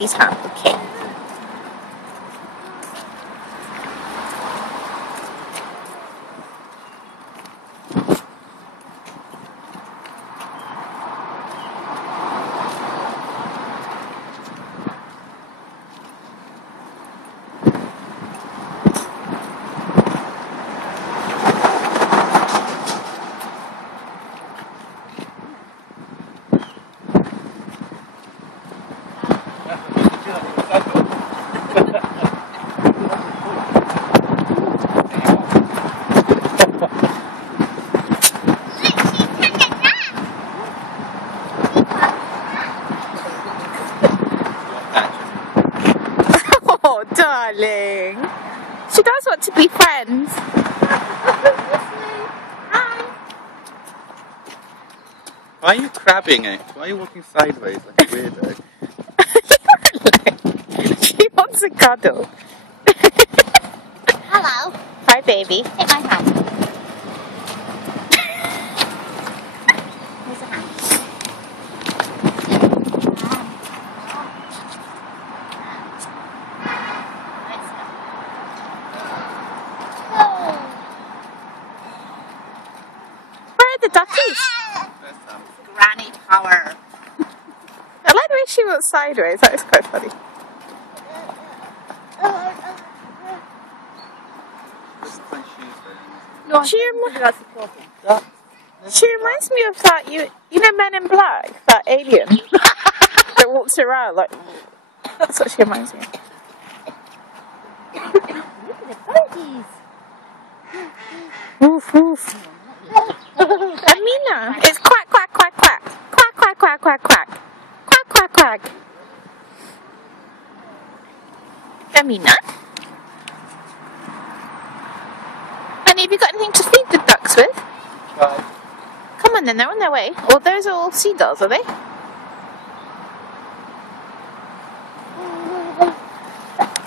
His hand, okay. Oh, darling. She does want to be friends. Why are you crabbing it? Why are you walking sideways like a weirdo? She wants a cuddle. Hello. Hi, baby. Take my hand. Here's a hand. Where are the duckies? Granny power. I like the way she went sideways. That is quite funny. No, She reminds me of that, you know Men in Black, that alien that walks around like, that's what she reminds me of. Look at the birdies. Woof, woof. Amina, it's quack, quack, quack, quack. Quack, quack, quack, quack, quack. Quack, quack, quack. Amina? Honey, have you got anything to feed the ducks with? Right. Come on then, they're on their way. Well, those are all seagulls, are they?